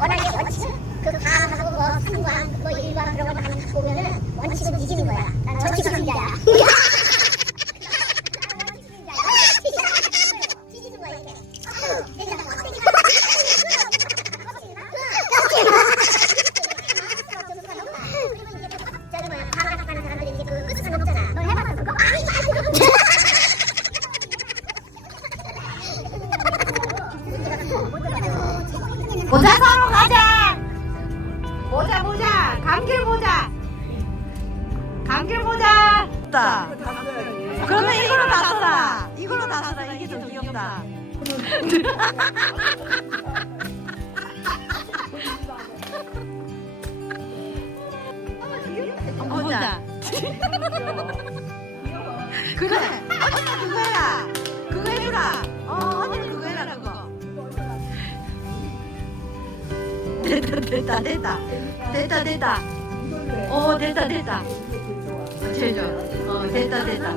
워낙에 원칙은 그 과학하고 뭐 상관 뭐 일관 그런 거 많이 오면은 원칙은 뒤지는 거야. 난 원칙주의자야. 뒤지는 거야 이렇게. 아유, 내가 뭐 저기 뭐야 과학 하는 사람들이 이제 그 끝을 놓잖아. 너 해봤어 그거? 아니 아니 모자 사러 가자. 모자 모자 감귤 모자. 감귤 모자. 다 그러면 이걸로 다 써라. 이걸로 다 써라. 이게 더 귀엽다. 어, 모자. 그래. 언니 그거 해라. 그거 해주라. 됐다 됐다 됐다 됐다 됐다 어 됐다 됐다 제조 어 됐다 됐다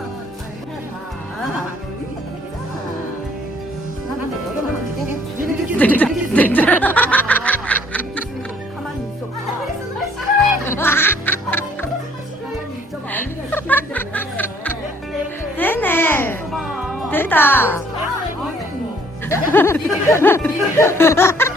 됐다 가만히 있어. 가만히 있어봐. 언니가 시키는데 됐네 됐다 왜?